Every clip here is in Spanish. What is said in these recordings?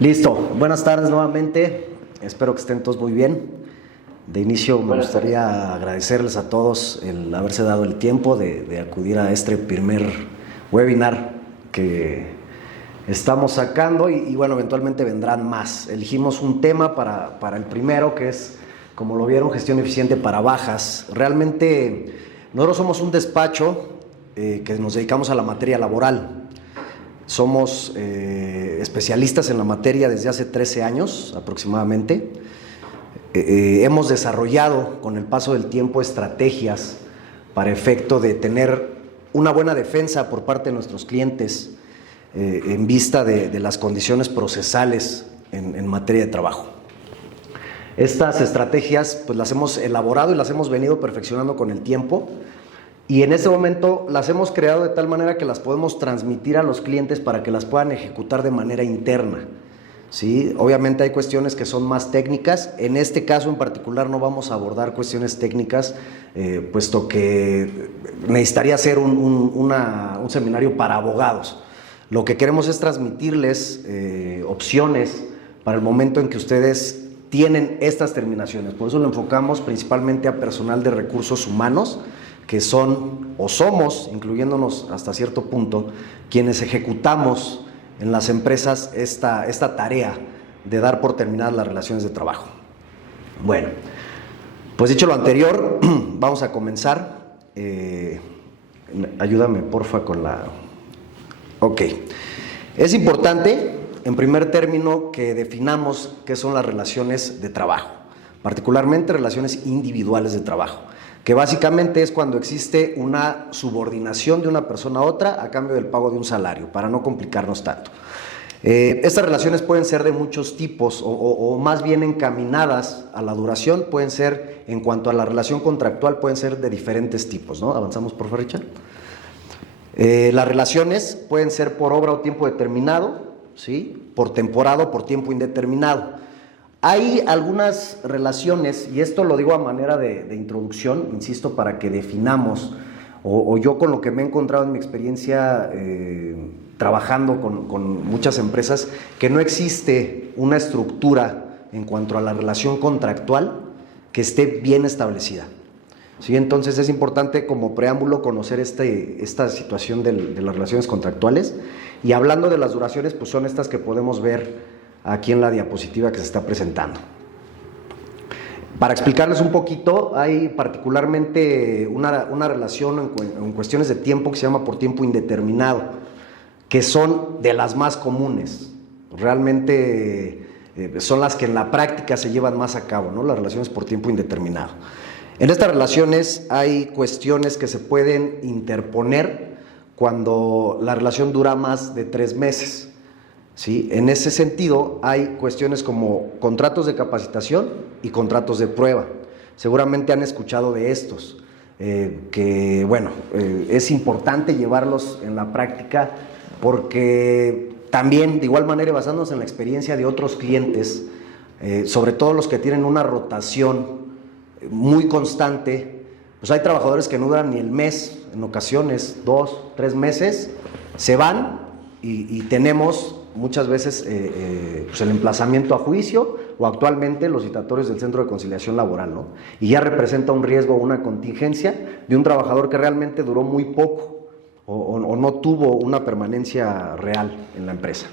Listo, buenas tardes nuevamente, espero que estén todos muy bien. De inicio me gustaría agradecerles a todos el haberse dado el tiempo de acudir a este primer webinar que estamos sacando y bueno, eventualmente vendrán más. Elegimos un tema para el primero, que es, como lo vieron, gestión eficiente para bajas. Realmente nosotros somos un despacho que nos dedicamos a la materia laboral. Somos especialistas en la materia desde hace 13 años aproximadamente. Hemos desarrollado con el paso del tiempo estrategias para efecto de tener una buena defensa por parte de nuestros clientes en vista de las condiciones procesales en materia de trabajo. Estas estrategias pues las hemos elaborado y las hemos venido perfeccionando con el tiempo. Y en este momento las hemos creado de tal manera que las podemos transmitir a los clientes para que las puedan ejecutar de manera interna, ¿sí? Obviamente hay cuestiones que son más técnicas. En este caso en particular no vamos a abordar cuestiones técnicas, puesto que necesitaría ser un seminario para abogados. Lo que queremos es transmitirles opciones para el momento en que ustedes tienen estas terminaciones. Por eso lo enfocamos principalmente a personal de recursos humanos, que son o somos, incluyéndonos hasta cierto punto, quienes ejecutamos en las empresas esta tarea de dar por terminadas las relaciones de trabajo. Bueno, pues dicho lo anterior, vamos a comenzar. Ayúdame porfa con la... Ok. Es importante, en primer término, que definamos qué son las relaciones de trabajo, particularmente relaciones individuales de trabajo, que básicamente es cuando existe una subordinación de una persona a otra a cambio del pago de un salario, para no complicarnos tanto. Estas relaciones pueden ser de muchos tipos o más bien encaminadas a la duración, pueden ser, en cuanto a la relación contractual, pueden ser de diferentes tipos, ¿no? Avanzamos, por favor, Richard. Las relaciones pueden ser por obra o tiempo determinado, ¿sí? Por temporada o por tiempo indeterminado. Hay algunas relaciones, y esto lo digo a manera de introducción, insisto, para que definamos, o yo con lo que me he encontrado en mi experiencia trabajando con muchas empresas, que no existe una estructura en cuanto a la relación contractual que esté bien establecida. ¿Sí? Entonces es importante como preámbulo conocer esta situación de las relaciones contractuales, y hablando de las duraciones, pues son estas que podemos ver aquí en la diapositiva que se está presentando. Para explicarles un poquito, hay particularmente una relación en cuestiones de tiempo que se llama por tiempo indeterminado, que son de las más comunes. Realmente son las que en la práctica se llevan más a cabo, ¿no? Las relaciones por tiempo indeterminado. En estas relaciones hay cuestiones que se pueden interponer cuando la relación dura más de 3 meses. ¿Sí? En ese sentido hay cuestiones como contratos de capacitación y contratos de prueba. Seguramente han escuchado de estos, que bueno, es importante llevarlos en la práctica, porque también de igual manera, basándonos en la experiencia de otros clientes, sobre todo los que tienen una rotación muy constante, pues hay trabajadores que no duran ni el mes, en ocasiones 2, 3 meses, se van y tenemos muchas veces pues el emplazamiento a juicio, o actualmente los citatorios del Centro de Conciliación Laboral, ¿no? Y ya representa un riesgo o una contingencia de un trabajador que realmente duró muy poco o no tuvo una permanencia real en la empresa.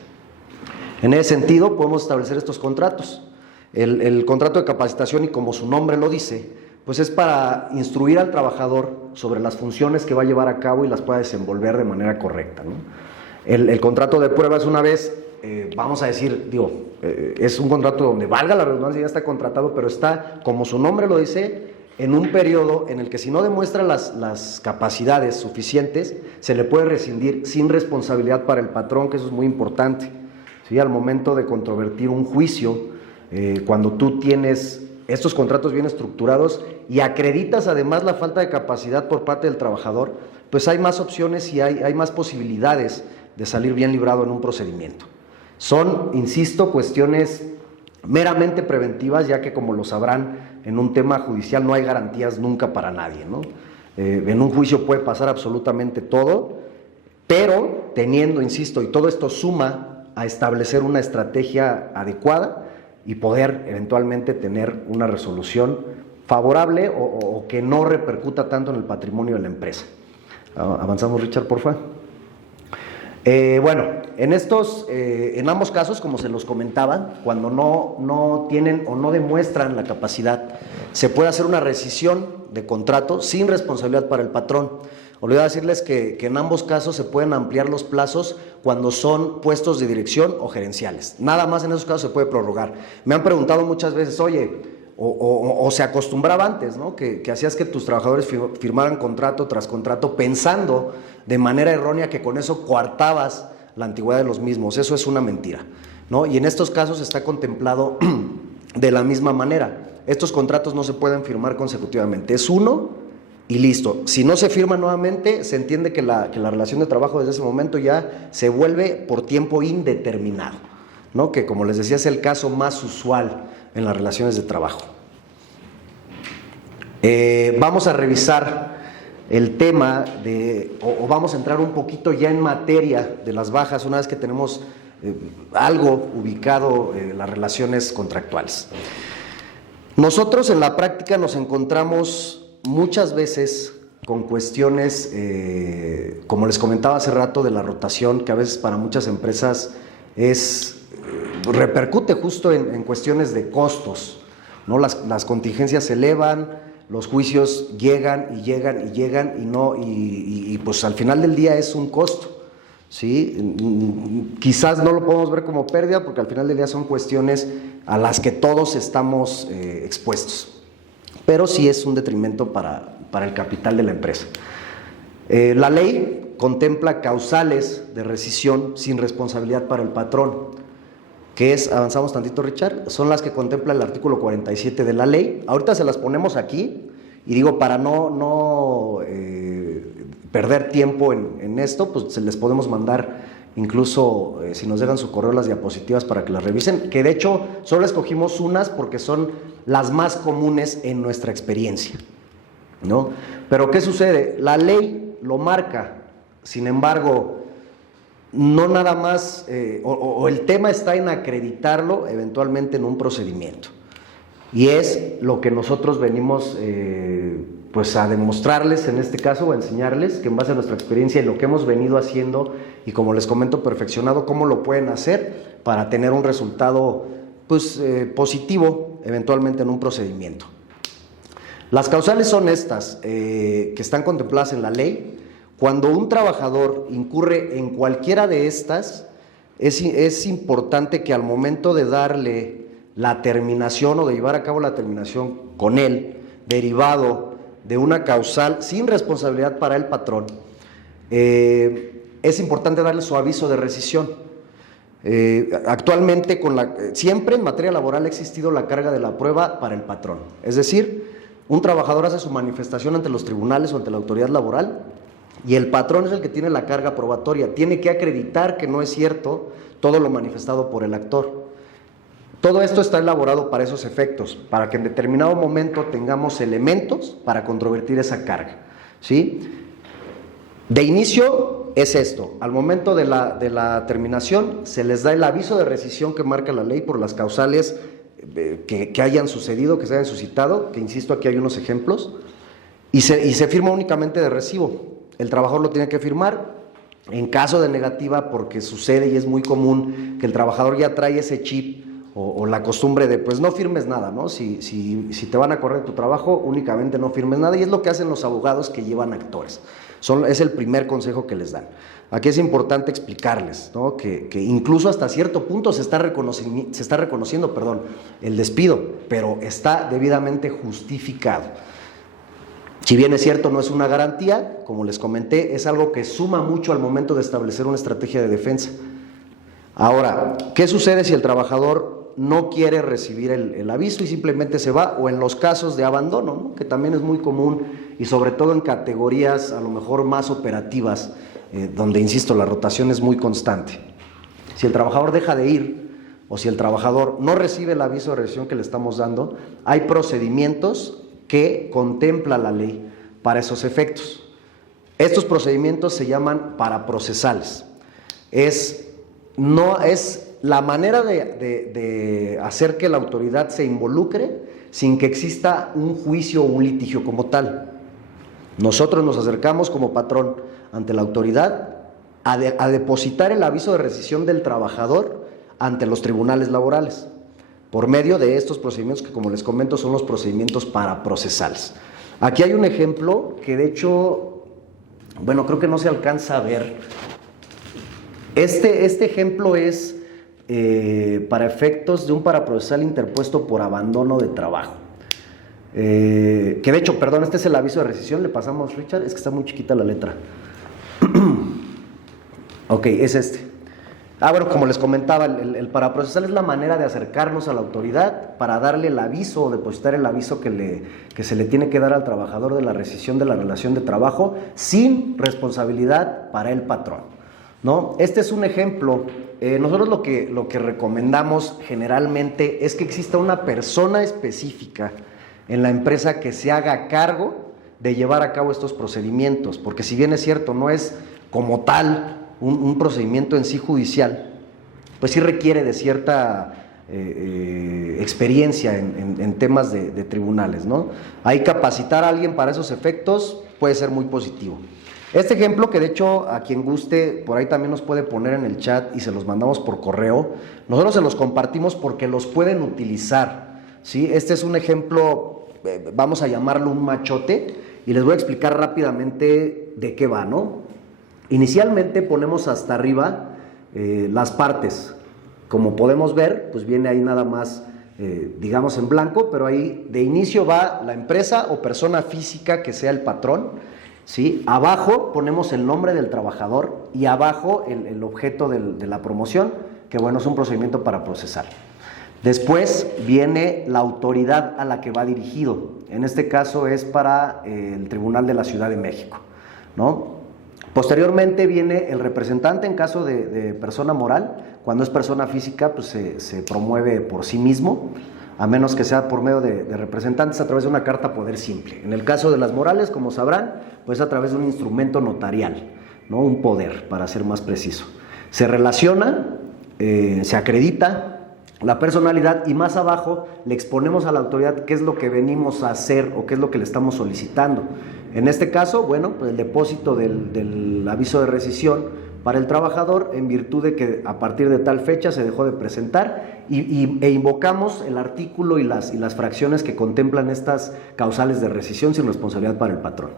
En ese sentido podemos establecer estos contratos. El contrato de capacitación, y como su nombre lo dice, pues es para instruir al trabajador sobre las funciones que va a llevar a cabo y las pueda desenvolver de manera correcta, ¿no? El contrato de prueba es una vez, vamos a decir, es un contrato donde, valga la redundancia, ya está contratado, pero está, como su nombre lo dice, en un periodo en el que si no demuestra las capacidades suficientes, se le puede rescindir sin responsabilidad para el patrón, que eso es muy importante, ¿sí? Al momento de controvertir un juicio, cuando tú tienes estos contratos bien estructurados y acreditas además la falta de capacidad por parte del trabajador, pues hay más opciones y hay más posibilidades de salir bien librado en un procedimiento. Son, insisto, cuestiones meramente preventivas, ya que, como lo sabrán, en un tema judicial no hay garantías nunca para nadie, ¿no? En un juicio puede pasar absolutamente todo, pero teniendo, insisto, y todo esto suma a establecer una estrategia adecuada y poder eventualmente tener una resolución favorable o que no repercuta tanto en el patrimonio de la empresa. Avanzamos, Richard, por favor. Bueno, en ambos casos, como se los comentaba, cuando no tienen o no demuestran la capacidad, se puede hacer una rescisión de contrato sin responsabilidad para el patrón. Olvidé decirles que en ambos casos se pueden ampliar los plazos cuando son puestos de dirección o gerenciales. Nada más en esos casos se puede prorrogar. Me han preguntado muchas veces, oye, o se acostumbraba antes, ¿no? Que hacías que tus trabajadores firmaran contrato tras contrato pensando de manera errónea que con eso coartabas la antigüedad de los mismos. Eso es una mentira, ¿no? Y en estos casos está contemplado de la misma manera. Estos contratos no se pueden firmar consecutivamente. Es uno y listo. Si no se firma nuevamente, se entiende que la relación de trabajo desde ese momento ya se vuelve por tiempo indeterminado, ¿no? Que, como les decía, es el caso más usual en las relaciones de trabajo. Vamos a revisar el tema o vamos a entrar un poquito ya en materia de las bajas una vez que tenemos algo ubicado las relaciones contractuales. Nosotros en la práctica nos encontramos muchas veces con cuestiones, como les comentaba hace rato, de la rotación, que a veces para muchas empresas repercute justo en cuestiones de costos, ¿no? Las contingencias se elevan, los juicios llegan y pues al final del día es un costo, ¿sí? Quizás no lo podemos ver como pérdida porque al final del día son cuestiones a las que todos estamos expuestos, pero sí es un detrimento para el capital de la empresa. La ley contempla causales de rescisión sin responsabilidad para el patrón, que es, avanzamos tantito, Richard, son las que contempla el artículo 47 de la ley. Ahorita se las ponemos aquí y digo, para no perder tiempo en esto, pues se les podemos mandar incluso, si nos dejan su correo, las diapositivas para que las revisen, que de hecho solo escogimos unas porque son las más comunes en nuestra experiencia, ¿no? Pero ¿qué sucede? La ley lo marca, sin embargo, no nada más, el tema está en acreditarlo eventualmente en un procedimiento. Y es lo que nosotros venimos pues a demostrarles en este caso, o a enseñarles, que en base a nuestra experiencia y lo que hemos venido haciendo, y como les comento, perfeccionado, cómo lo pueden hacer para tener un resultado pues, positivo eventualmente en un procedimiento. Las causales son estas, que están contempladas en la ley. Cuando un trabajador incurre en cualquiera de estas, es importante que al momento de darle la terminación o de llevar a cabo la terminación con él, derivado de una causal sin responsabilidad para el patrón, es importante darle su aviso de rescisión. Actualmente, siempre en materia laboral ha existido la carga de la prueba para el patrón. Es decir, un trabajador hace su manifestación ante los tribunales o ante la autoridad laboral, y el patrón es el que tiene la carga probatoria, tiene que acreditar que no es cierto todo lo manifestado por el actor. Todo esto está elaborado para esos efectos, para que en determinado momento tengamos elementos para controvertir esa carga, ¿sí? De inicio es esto, al momento de la terminación se les da el aviso de rescisión que marca la ley por las causales que hayan sucedido, que se hayan suscitado, que insisto, aquí hay unos ejemplos, y se firma únicamente de recibo. El trabajador lo tiene que firmar. En caso de negativa, porque sucede y es muy común que el trabajador ya trae ese chip o la costumbre de pues no firmes nada, ¿no? Si te van a correr tu trabajo, únicamente no firmes nada, y es lo que hacen los abogados que llevan actores. Es el primer consejo que les dan. Aquí es importante explicarles, ¿no? que incluso hasta cierto punto se está reconociendo el despido, pero está debidamente justificado. Si bien es cierto, no es una garantía, como les comenté, es algo que suma mucho al momento de establecer una estrategia de defensa. Ahora, ¿qué sucede si el trabajador no quiere recibir el aviso y simplemente se va? O en los casos de abandono, ¿no? Que también es muy común, y sobre todo en categorías a lo mejor más operativas, donde, insisto, la rotación es muy constante. Si el trabajador deja de ir, o si el trabajador no recibe el aviso de rescisión que le estamos dando, hay procedimientos que contempla la ley para esos efectos. Estos procedimientos se llaman paraprocesales. Es no es la manera de hacer que la autoridad se involucre sin que exista un juicio o un litigio como tal. Nosotros nos acercamos como patrón ante la autoridad a depositar el aviso de rescisión del trabajador ante los tribunales laborales, por medio de estos procedimientos que, como les comento, son los procedimientos paraprocesales. Aquí hay un ejemplo que, de hecho, bueno, creo que no se alcanza a ver. Este ejemplo es para efectos de un paraprocesal interpuesto por abandono de trabajo. Que de hecho, perdón, este es el aviso de rescisión. Le pasamos, Richard, es que está muy chiquita la letra. Ok, es este. Bueno, como les comentaba, el paraprocesal es la manera de acercarnos a la autoridad para darle el aviso o depositar el aviso que se le tiene que dar al trabajador de la rescisión de la relación de trabajo sin responsabilidad para el patrón, ¿no? Este es un ejemplo. Nosotros lo que recomendamos generalmente es que exista una persona específica en la empresa que se haga cargo de llevar a cabo estos procedimientos, porque si bien es cierto, no es como tal un procedimiento en sí judicial, pues sí requiere de cierta experiencia en temas de tribunales, ¿no? Ahí capacitar a alguien para esos efectos puede ser muy positivo. Este ejemplo, que de hecho a quien guste, por ahí también nos puede poner en el chat y se los mandamos por correo, nosotros se los compartimos porque los pueden utilizar, ¿sí? Este es un ejemplo, vamos a llamarlo un machote, y les voy a explicar rápidamente de qué va, ¿no? Inicialmente ponemos hasta arriba las partes. Como podemos ver, pues viene ahí nada más, digamos en blanco, pero ahí de inicio va la empresa o persona física que sea el patrón, ¿sí? Abajo ponemos el nombre del trabajador y abajo el objeto de la promoción, que bueno, es un procedimiento para procesar. Después viene la autoridad a la que va dirigido. En este caso es para el Tribunal de la Ciudad de México, ¿no? Posteriormente viene el representante en caso de persona moral. Cuando es persona física, pues se promueve por sí mismo, a menos que sea por medio de representantes a través de una carta poder simple. En el caso de las morales, como sabrán, pues a través de un instrumento notarial, ¿no? Un poder, para ser más preciso. Se relaciona, se acredita la personalidad y más abajo le exponemos a la autoridad qué es lo que venimos a hacer o qué es lo que le estamos solicitando. En este caso, bueno, pues el depósito del aviso de rescisión para el trabajador en virtud de que a partir de tal fecha se dejó de presentar e invocamos el artículo y las fracciones que contemplan estas causales de rescisión sin responsabilidad para el patrón.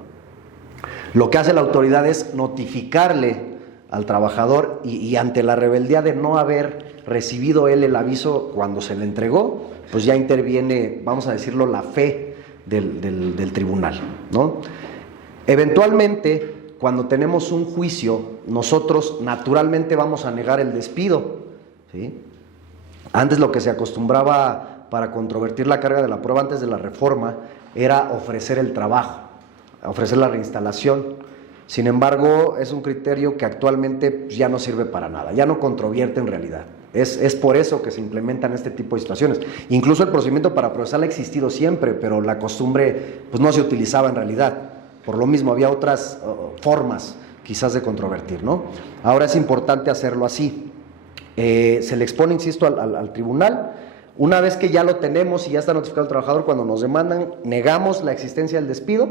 Lo que hace la autoridad es notificarle al trabajador y ante la rebeldía de no haber recibido él el aviso cuando se le entregó, pues ya interviene, vamos a decirlo, la fe del tribunal, ¿no? Eventualmente, cuando tenemos un juicio, nosotros naturalmente vamos a negar el despido, ¿sí? Antes lo que se acostumbraba para controvertir la carga de la prueba antes de la reforma era ofrecer el trabajo, ofrecer la reinstalación. Sin embargo, es un criterio que actualmente ya no sirve para nada, ya no controvierte en realidad. Es por eso que se implementan este tipo de situaciones. Incluso el procedimiento paraprocesal ha existido siempre, pero la costumbre pues no se utilizaba en realidad. Por lo mismo, había otras formas quizás de controvertir, ¿no? Ahora es importante hacerlo así. Se le expone, insisto, al tribunal. Una vez que ya lo tenemos y ya está notificado el trabajador, cuando nos demandan, negamos la existencia del despido,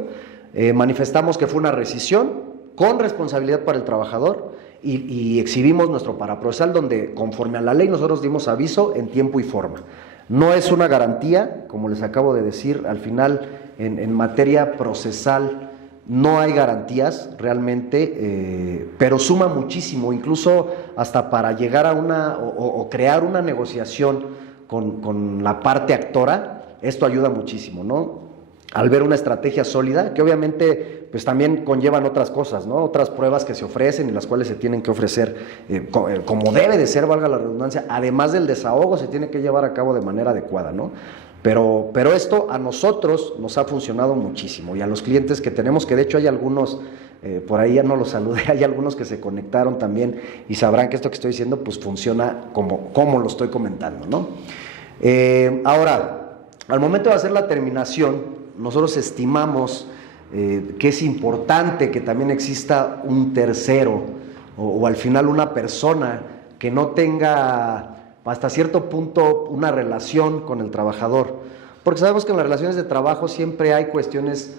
manifestamos que fue una rescisión con responsabilidad para el trabajador y exhibimos nuestro paraprocesal donde, conforme a la ley, nosotros dimos aviso en tiempo y forma. No es una garantía, como les acabo de decir, al final en materia procesal no hay garantías realmente, pero suma muchísimo, incluso hasta para llegar a o crear una negociación con la parte actora. Esto ayuda muchísimo, ¿no? Al ver una estrategia sólida, que obviamente pues también conllevan otras cosas, ¿no? Otras pruebas que se ofrecen y las cuales se tienen que ofrecer como debe de ser, valga la redundancia, además del desahogo se tiene que llevar a cabo de manera adecuada, ¿no? Pero esto a nosotros nos ha funcionado muchísimo y a los clientes que tenemos, que de hecho hay algunos, por ahí ya no los saludé, hay algunos que se conectaron también y sabrán que esto que estoy diciendo pues funciona como lo estoy comentando, ¿no? Ahora, al momento de hacer la terminación, nosotros estimamos que es importante que también exista un tercero o al final una persona que no tenga hasta cierto punto una relación con el trabajador, porque sabemos que en las relaciones de trabajo siempre hay cuestiones,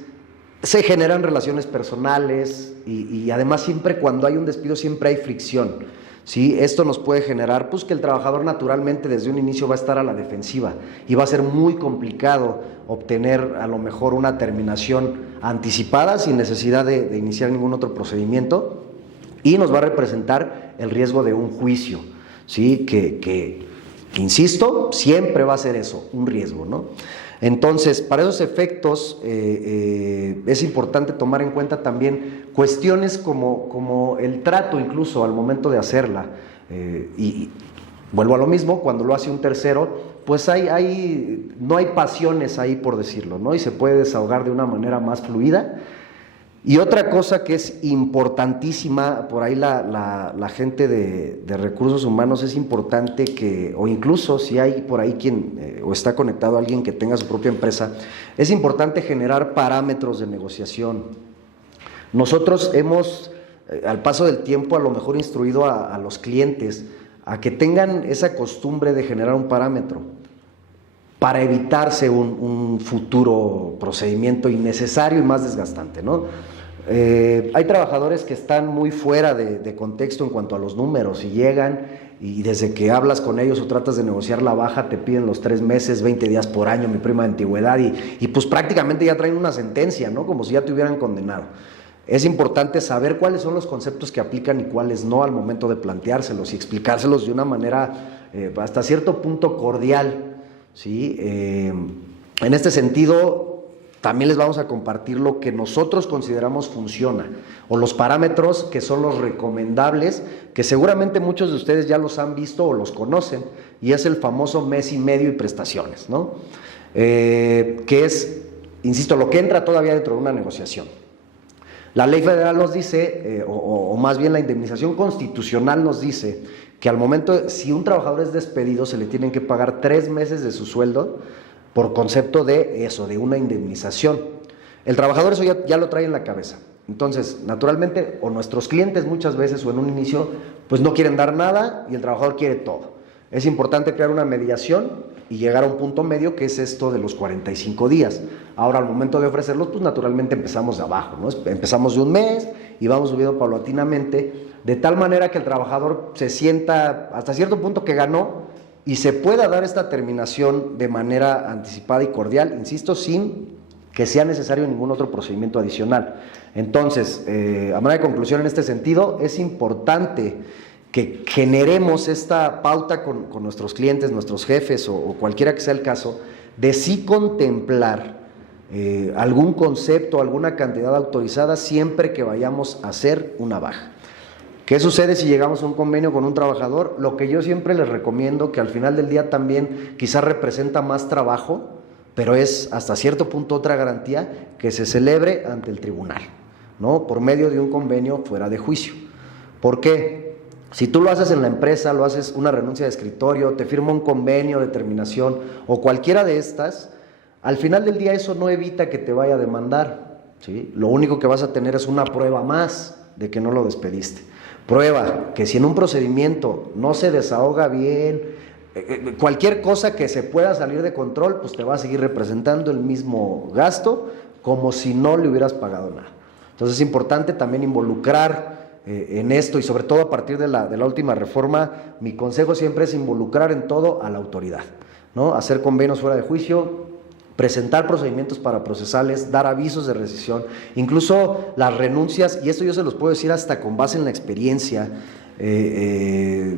se generan relaciones personales y además siempre cuando hay un despido siempre hay fricción, ¿sí? Esto nos puede generar pues que el trabajador naturalmente desde un inicio va a estar a la defensiva y va a ser muy complicado obtener a lo mejor una terminación anticipada sin necesidad de iniciar ningún otro procedimiento, y nos va a representar el riesgo de un juicio, ¿sí? Que insisto, siempre va a ser eso, un riesgo, ¿no? Entonces, para esos efectos es importante tomar en cuenta también cuestiones como el trato incluso al momento de hacerla, y vuelvo a lo mismo, cuando lo hace un tercero, pues no hay pasiones ahí, por decirlo, ¿no? Y se puede desahogar de una manera más fluida. Y otra cosa que es importantísima, por ahí la gente de recursos humanos es importante que, o incluso si hay por ahí quien, o está conectado a alguien que tenga su propia empresa, es importante generar parámetros de negociación. Nosotros hemos, al paso del tiempo, a lo mejor instruido a los clientes a que tengan esa costumbre de generar un parámetro para evitarse un futuro procedimiento innecesario y más desgastante, ¿no? Hay trabajadores que están muy fuera de contexto en cuanto a los números y llegan y desde que hablas con ellos o tratas de negociar la baja te piden los 3 meses, 20 días por año, mi prima de antigüedad y pues prácticamente ya traen una sentencia, ¿no? Como si ya te hubieran condenado. Es importante saber cuáles son los conceptos que aplican y cuáles no al momento de planteárselos y explicárselos de una manera hasta cierto punto cordial, ¿sí? En este sentido, también les vamos a compartir lo que nosotros consideramos funciona, o los parámetros que son los recomendables, que seguramente muchos de ustedes ya los han visto o los conocen, y es el famoso mes y medio y prestaciones, ¿no? Que es, insisto, lo que entra todavía dentro de una negociación. La ley federal nos dice, o más bien la indemnización constitucional nos dice, que al momento, si un trabajador es despedido, se le tienen que pagar 3 meses de su sueldo por concepto de eso, de una indemnización. El trabajador eso ya lo trae en la cabeza. Entonces, naturalmente, o nuestros clientes muchas veces o en un inicio, pues no quieren dar nada y el trabajador quiere todo. Es importante crear una mediación y llegar a un punto medio, que es esto de los 45 días. Ahora, al momento de ofrecerlos, pues naturalmente empezamos de abajo, ¿no? Empezamos de un mes y vamos subiendo paulatinamente, de tal manera que el trabajador se sienta hasta cierto punto que ganó y se pueda dar esta terminación de manera anticipada y cordial, insisto, sin que sea necesario ningún otro procedimiento adicional. Entonces, a manera de conclusión en este sentido, es importante que generemos esta pauta con nuestros clientes, nuestros jefes o cualquiera que sea el caso, de sí contemplar algún concepto, alguna cantidad autorizada siempre que vayamos a hacer una baja. ¿Qué sucede si llegamos a un convenio con un trabajador? Lo que yo siempre les recomiendo, que al final del día también quizás representa más trabajo, pero es hasta cierto punto otra garantía, que se celebre ante el tribunal, ¿no? Por medio de un convenio fuera de juicio. ¿Por qué? Si tú lo haces en la empresa, lo haces una renuncia de escritorio, te firma un convenio de terminación o cualquiera de estas, al final del día eso no evita que te vaya a demandar, ¿sí? Lo único que vas a tener es una prueba más de que no lo despediste. Prueba que si en un procedimiento no se desahoga bien, cualquier cosa que se pueda salir de control, pues te va a seguir representando el mismo gasto como si no le hubieras pagado nada. Entonces es importante también involucrar en esto, y sobre todo a partir de la última reforma, mi consejo siempre es involucrar en todo a la autoridad, ¿no? Hacer convenios fuera de juicio, presentar procedimientos para procesales, dar avisos de rescisión, incluso las renuncias, y esto yo se los puedo decir hasta con base en la experiencia.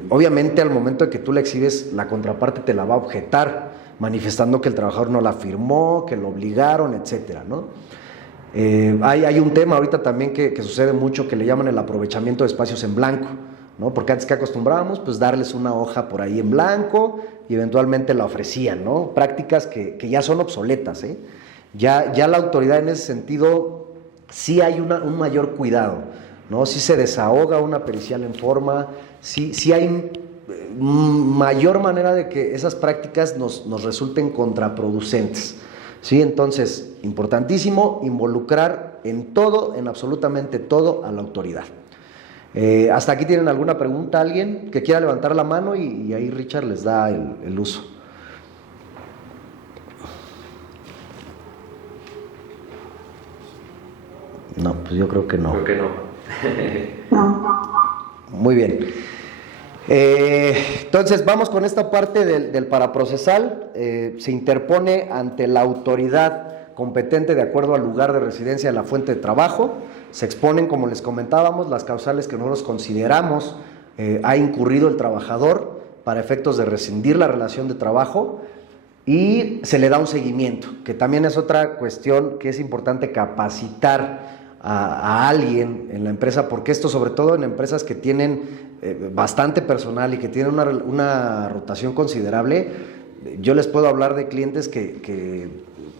Obviamente al momento de que tú la exhibes, la contraparte te la va a objetar, manifestando que el trabajador no la firmó, que lo obligaron, etcétera, ¿no? Hay un tema ahorita también que sucede mucho, que le llaman el aprovechamiento de espacios en blanco, ¿no? Porque antes, que acostumbrábamos, pues darles una hoja por ahí en blanco y eventualmente la ofrecían, ¿no? Prácticas que ya son obsoletas, ¿eh? Ya la autoridad en ese sentido sí hay un mayor cuidado, ¿no? Sí se desahoga una pericial en forma, sí hay mayor manera de que esas prácticas nos resulten contraproducentes, ¿sí? Entonces, importantísimo involucrar en todo, en absolutamente todo, a la autoridad. ¿Hasta aquí tienen alguna pregunta? ¿Alguien que quiera levantar la mano? Y ahí Richard les da el uso. No, pues yo creo que no. Creo que No. Muy bien. Entonces vamos con esta parte del paraprocesal. Se interpone ante la autoridad competente de acuerdo al lugar de residencia de la fuente de trabajo. Se exponen, como les comentábamos, las causales que nosotros consideramos ha incurrido el trabajador para efectos de rescindir la relación de trabajo, y se le da un seguimiento, que también es otra cuestión que es importante capacitar a alguien en la empresa, porque esto, sobre todo en empresas que tienen bastante personal y que tienen una rotación considerable, yo les puedo hablar de clientes que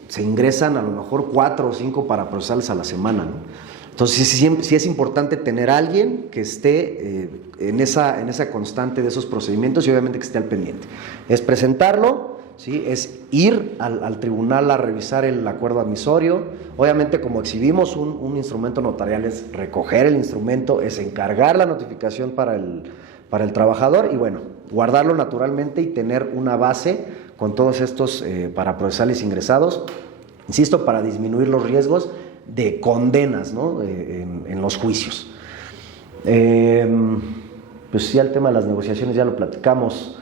se ingresan a lo mejor 4 o 5 paraprocesales a la semana, ¿no? Entonces sí es importante tener a alguien que esté en esa constante de esos procedimientos, y obviamente que esté al pendiente. Es presentarlo, ¿sí? Es ir al tribunal a revisar el acuerdo admisorio. Obviamente, como exhibimos un instrumento notarial, es recoger el instrumento, es encargar la notificación para el trabajador y, bueno, guardarlo naturalmente y tener una base con todos estos paraprocesales ingresados, insisto, para disminuir los riesgos de condenas, ¿no? En los juicios. Pues sí, el tema de las negociaciones ya lo platicamos.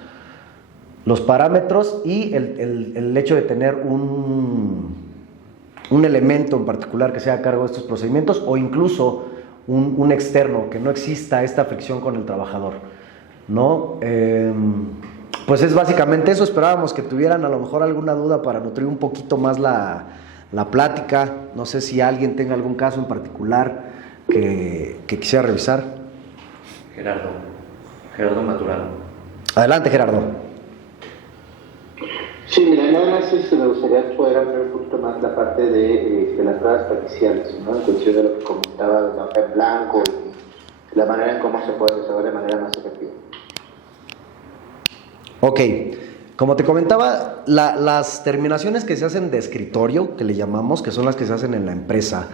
Los parámetros y el hecho de tener un elemento en particular que sea a cargo de estos procedimientos, o incluso un externo, que no exista esta fricción con el trabajador, ¿no? Pues es básicamente eso. Esperábamos que tuvieran a lo mejor alguna duda para nutrir un poquito más la plática. No sé si alguien tenga algún caso en particular que quisiera revisar. Gerardo Maturano. Adelante, Gerardo. Sí, mira, nada más me gustaría poder ampliar un poquito más la parte de las pruebas periciales, ¿no? En función de lo que comentaba de la hoja en blanco y la manera en cómo se puede resolver de manera más efectiva. Ok, como te comentaba, las terminaciones que se hacen de escritorio, que le llamamos, que son las que se hacen en la empresa,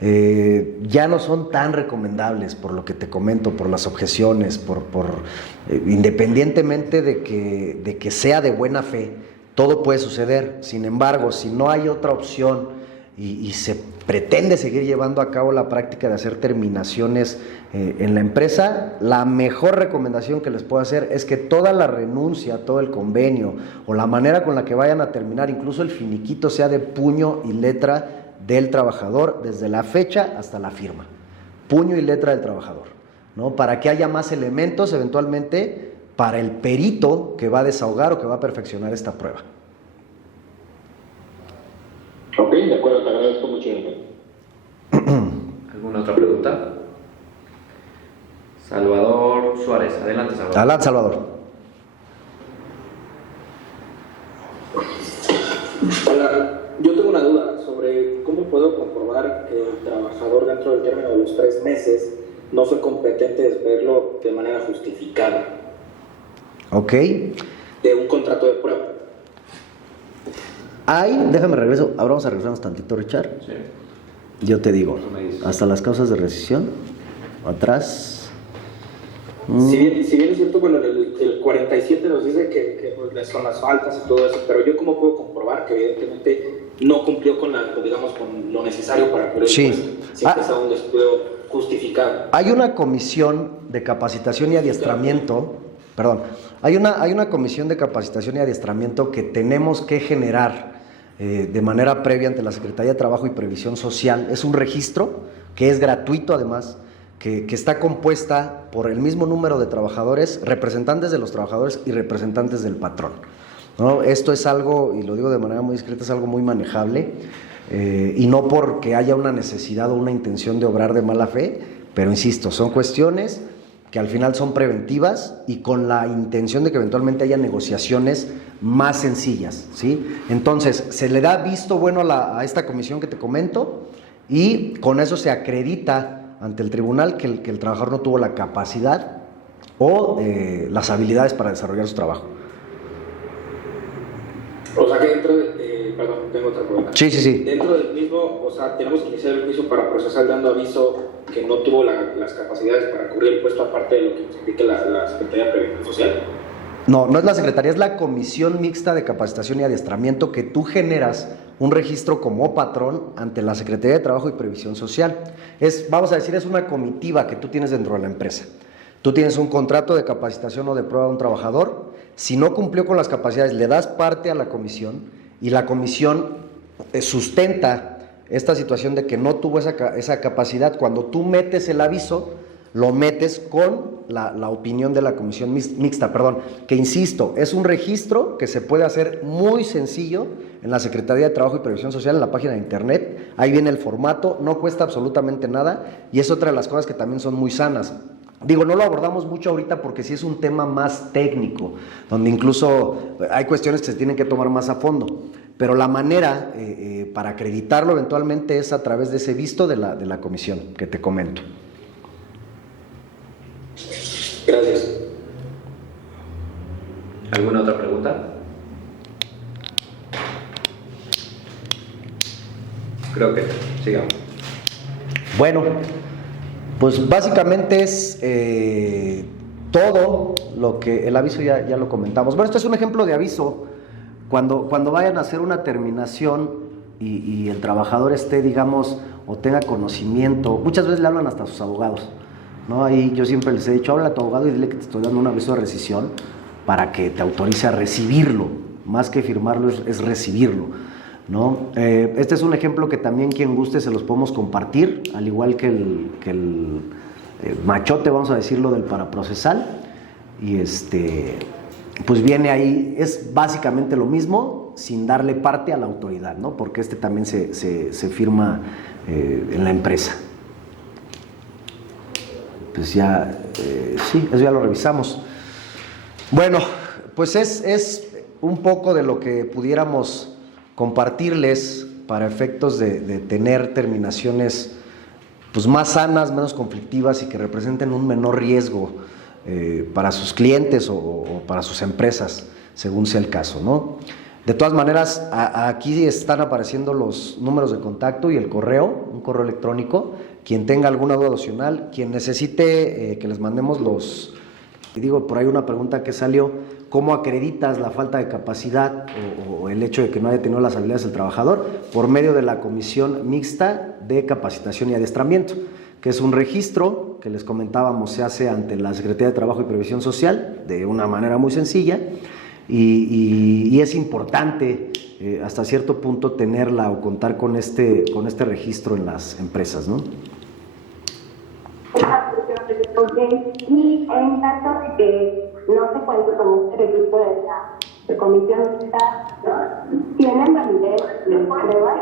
ya no son tan recomendables, por lo que te comento, por las objeciones, independientemente de que sea de buena fe, todo puede suceder. Sin embargo, si no hay otra opción y se pretende seguir llevando a cabo la práctica de hacer terminaciones en la empresa, la mejor recomendación que les puedo hacer es que toda la renuncia, todo el convenio o la manera con la que vayan a terminar, incluso el finiquito, sea de puño y letra del trabajador, desde la fecha hasta la firma. Puño y letra del trabajador, ¿no? Para que haya más elementos eventualmente para el perito que va a desahogar o que va a perfeccionar esta prueba. Ok, de acuerdo, te agradezco mucho. ¿Alguna otra pregunta? Salvador Suárez. Adelante, Salvador. Adelante, Salvador. Hola, yo tengo una duda sobre cómo puedo comprobar que el trabajador, dentro del término de los 3 meses, no fue competente de despedirlo de manera justificada. Ok. De un contrato de prueba. Déjame regreso. Ahora vamos a regresarnos tantito, Richard. Sí. Yo te digo, hasta las causas de rescisión, atrás. Si bien es cierto, bueno, el 47 nos dice que pues, son las faltas y todo eso, pero yo cómo puedo comprobar que evidentemente no cumplió con lo necesario para poder Sí. si es un descuido justificado. Hay una comisión de capacitación y adiestramiento, hay una comisión de capacitación y adiestramiento que tenemos que generar de manera previa ante la Secretaría de Trabajo y Previsión Social. Es un registro que es gratuito, además, que está compuesta por el mismo número de trabajadores, representantes de los trabajadores y representantes del patrón, ¿no? Esto es algo, y lo digo de manera muy discreta, es algo muy manejable, y no porque haya una necesidad o una intención de obrar de mala fe, pero insisto, son cuestiones que al final son preventivas y con la intención de que eventualmente haya negociaciones más sencillas, ¿sí? Entonces, se le da visto bueno a esta comisión que te comento, y con eso se acredita ante el tribunal que el trabajador no tuvo la capacidad o las habilidades para desarrollar su trabajo. O sea que dentro de, perdón, tengo otra pregunta. Sí. Dentro del mismo, o sea, tenemos que iniciar el juicio para procesar dando aviso que no tuvo las capacidades para cubrir el puesto, aparte de lo que nos indique la Secretaría de Previsión Social? No, no es la Secretaría, es la Comisión Mixta de Capacitación y Adiestramiento, que tú generas un registro como patrón ante la Secretaría de Trabajo y Previsión Social. Vamos a decir, es una comitiva que tú tienes dentro de la empresa. Tú tienes un contrato de capacitación o de prueba de un trabajador. Si no cumplió con las capacidades, le das parte a la comisión y la comisión sustenta esta situación de que no tuvo esa capacidad. Cuando tú metes el aviso, lo metes con la opinión de la comisión mixta, que insisto, es un registro que se puede hacer muy sencillo en la Secretaría de Trabajo y Previsión Social, en la página de internet. Ahí viene el formato, no cuesta absolutamente nada y es otra de las cosas que también son muy sanas. Digo, no lo abordamos mucho ahorita porque sí es un tema más técnico, donde incluso hay cuestiones que se tienen que tomar más a fondo, pero la manera para acreditarlo eventualmente es a través de ese visto de la comisión que te comento. Gracias. ¿Alguna otra pregunta? Creo que sigamos. Bueno, pues básicamente es todo lo que el aviso ya lo comentamos. Bueno, esto es un ejemplo de aviso. Cuando vayan a hacer una terminación y el trabajador esté, digamos, o tenga conocimiento, muchas veces le hablan hasta a sus abogados, ¿no? Ahí yo siempre les he dicho, habla a tu abogado y dile que te estoy dando un aviso de rescisión para que te autorice a recibirlo, más que firmarlo es recibirlo, ¿no? Este es un ejemplo que también quien guste se los podemos compartir, al igual que el machote, vamos a decirlo, del paraprocesal, y pues viene ahí, es básicamente lo mismo, sin darle parte a la autoridad, ¿no? Porque también se firma en la empresa. Pues ya, sí, eso ya lo revisamos. Bueno, pues es un poco de lo que pudiéramos compartirles para efectos de tener terminaciones pues más sanas, menos conflictivas y que representen un menor riesgo para sus clientes o para sus empresas, según sea el caso, ¿no? De todas maneras, aquí están apareciendo los números de contacto y el correo, un correo electrónico. Quien tenga alguna duda adicional, quien necesite que les mandemos y digo, por ahí una pregunta que salió, ¿cómo acreditas la falta de capacidad o el hecho de que no haya tenido las habilidades del trabajador? Por medio de la Comisión Mixta de Capacitación y Adiestramiento, que es un registro que les comentábamos, se hace ante la Secretaría de Trabajo y Previsión Social de una manera muy sencilla y es importante hasta cierto punto tenerla o contar con este registro en las empresas, ¿no? Y en caso de que no se cuente con este registro de comisión, ¿no? ¿Tienen validez de pruebas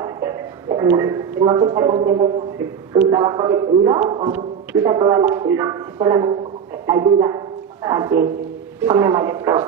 que no se está cumpliendo un trabajo requerido o quita toda la solamente ayuda a que tome mayor pruebas?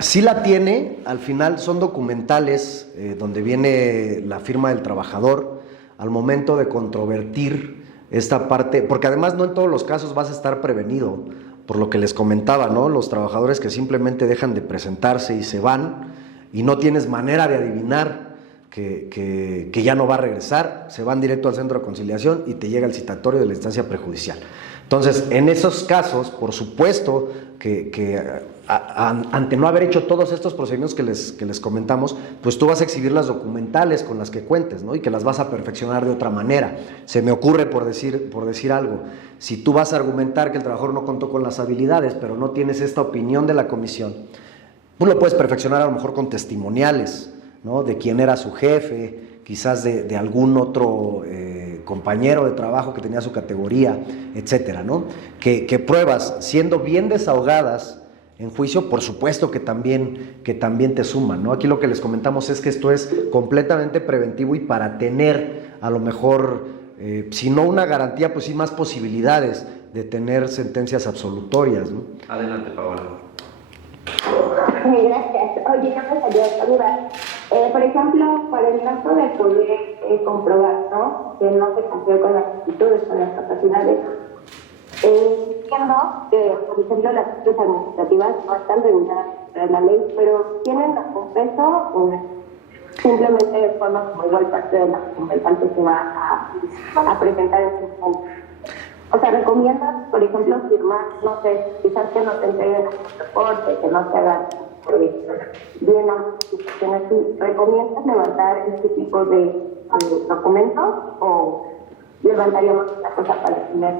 Sí la tiene, al final son documentales donde viene la firma del trabajador al momento de controvertir esta parte, porque además no en todos los casos vas a estar prevenido, por lo que les comentaba, ¿no? Los trabajadores que simplemente dejan de presentarse y se van y no tienes manera de adivinar que ya no va a regresar, se van directo al centro de conciliación y te llega el citatorio de la instancia prejudicial. Entonces, en esos casos, por supuesto que ante no haber hecho todos estos procedimientos que les comentamos, pues tú vas a exhibir las documentales con las que cuentes, ¿no? Y que las vas a perfeccionar de otra manera. Se me ocurre, por decir algo, si tú vas a argumentar que el trabajador no contó con las habilidades, pero no tienes esta opinión de la comisión, tú lo puedes perfeccionar a lo mejor con testimoniales, ¿no? De quién era su jefe, quizás de algún otro compañero de trabajo que tenía su categoría, etcétera, ¿no? Que pruebas, siendo bien desahogadas en juicio, por supuesto que también te suman, ¿no? Aquí lo que les comentamos es que esto es completamente preventivo y para tener a lo mejor, si no una garantía, pues sí más posibilidades de tener sentencias absolutorias, ¿no? Adelante, Paola. Gracias. Oye, no me salió esta duda. Por ejemplo, para el caso de poder comprobar, ¿no? Que no se cumplió con las actitudes, con las capacidades. Entiendo que, por ejemplo, las acciones administrativas no están reguladas por la ley, pero ¿tienen algún peso o no? simplemente de forma como igual parte de la documental que se va a presentar en su momento. O sea, recomiendas, por ejemplo, firmar, no sé, quizás que no te entreguen el reporte, que no se hagan bien las instituciones. ¿Recomiendas levantar este tipo de documentos o levantaríamos una cosa para el primer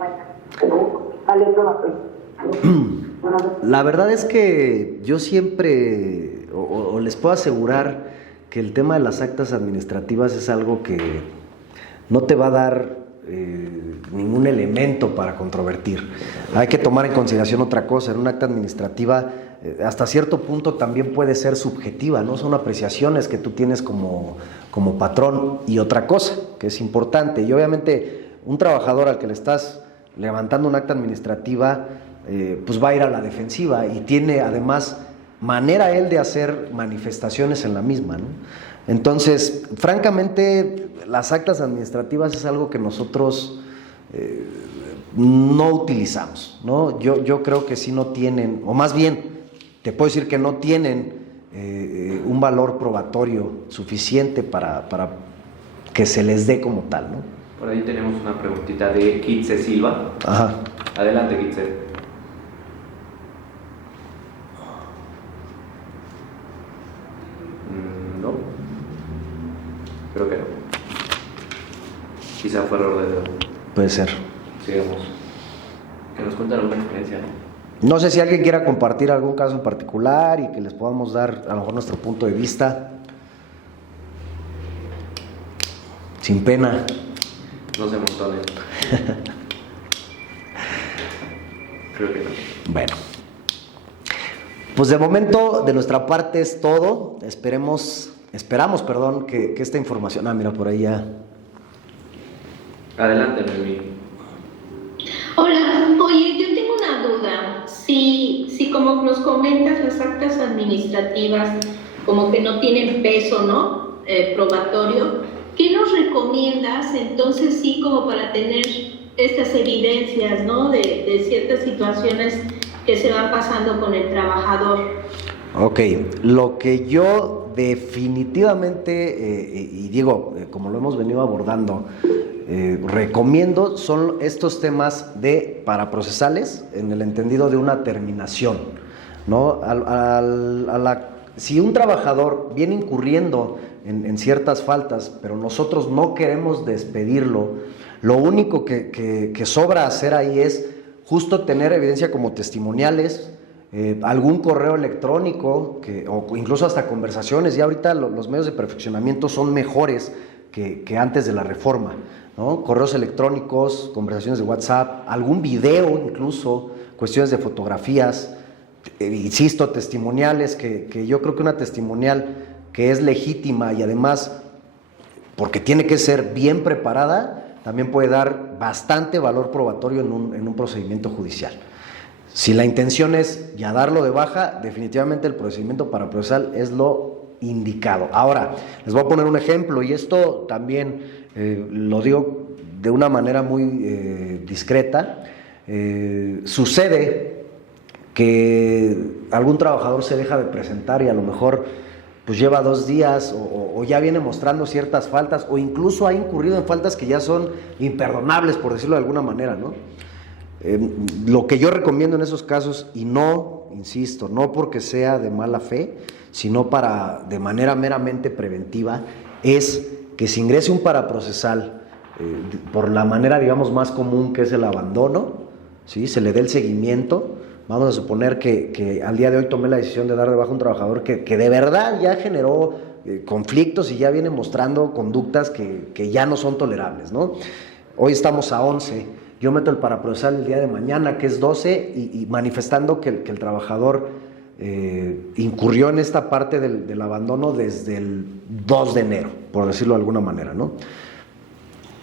La verdad es que yo siempre, o les puedo asegurar que el tema de las actas administrativas es algo que no te va a dar ningún elemento para controvertir. Hay que tomar en consideración otra cosa. En una acta administrativa, hasta cierto punto también puede ser subjetiva, ¿no? Son apreciaciones que tú tienes como patrón. Y otra cosa que es importante, y obviamente un trabajador al que le estás levantando una acta administrativa, pues va a ir a la defensiva y tiene además manera él de hacer manifestaciones en la misma, ¿no? Entonces, francamente, las actas administrativas es algo que nosotros no utilizamos, ¿no? Yo creo que sí no tienen, o más bien, te puedo decir que no tienen un valor probatorio suficiente para que se les dé como tal, ¿no? Por ahí tenemos una preguntita de Kitse Silva. Ajá. Adelante, Kitse. No. Creo que no. Quizá fue error de dedo. Puede ser. Sigamos. Que nos cuenten alguna experiencia, ¿no? No sé si alguien quiera compartir algún caso en particular y que les podamos dar a lo mejor nuestro punto de vista. Sin pena. No se emocionen. Creo que no. Bueno. Pues de momento, de nuestra parte es todo. Esperamos, que esta información... mira, por ahí ya. Adelante, Noemí. Hola, oye, yo tengo una duda. Si como nos comentas, las actas administrativas como que no tienen peso, ¿no? Probatorio, ¿qué nos recomiendas entonces sí como para tener estas evidencias, ¿no? De ciertas situaciones que se van pasando con el trabajador? Ok, lo que yo definitivamente, y digo, como lo hemos venido abordando, recomiendo son estos temas de paraprocesales en el entendido de una terminación, ¿no? Si un trabajador viene incurriendo en ciertas faltas, pero nosotros no queremos despedirlo, lo único que sobra hacer ahí es justo tener evidencia como testimoniales, algún correo electrónico, o incluso hasta conversaciones. Ya ahorita los medios de perfeccionamiento son mejores que antes de la reforma, ¿no? Correos electrónicos, conversaciones de WhatsApp, algún video incluso, cuestiones de fotografías, insisto, testimoniales, que yo creo que una testimonial que es legítima y además, porque tiene que ser bien preparada, también puede dar bastante valor probatorio en un procedimiento judicial. Si la intención es ya darlo de baja, definitivamente el procedimiento paraprocesal es lo indicado. Ahora, les voy a poner un ejemplo, y esto también lo digo de una manera muy discreta. Sucede que algún trabajador se deja de presentar y a lo mejor pues lleva 2 días o ya viene mostrando ciertas faltas, o incluso ha incurrido en faltas que ya son imperdonables, por decirlo de alguna manera, ¿no? Lo que yo recomiendo en esos casos, y no, insisto, no porque sea de mala fe, sino de manera meramente preventiva, es que se ingrese un paraprocesal por la manera, digamos, más común, que es el abandono, ¿sí? Se le dé el seguimiento. Vamos a suponer que al día de hoy tomé la decisión de dar de baja a un trabajador que de verdad ya generó conflictos y ya viene mostrando conductas que ya no son tolerables, ¿no? Hoy estamos a 11, yo meto el paraprocesal el día de mañana, que es 12, y manifestando que el trabajador incurrió en esta parte del abandono desde el 2 de enero, por decirlo de alguna manera, ¿no?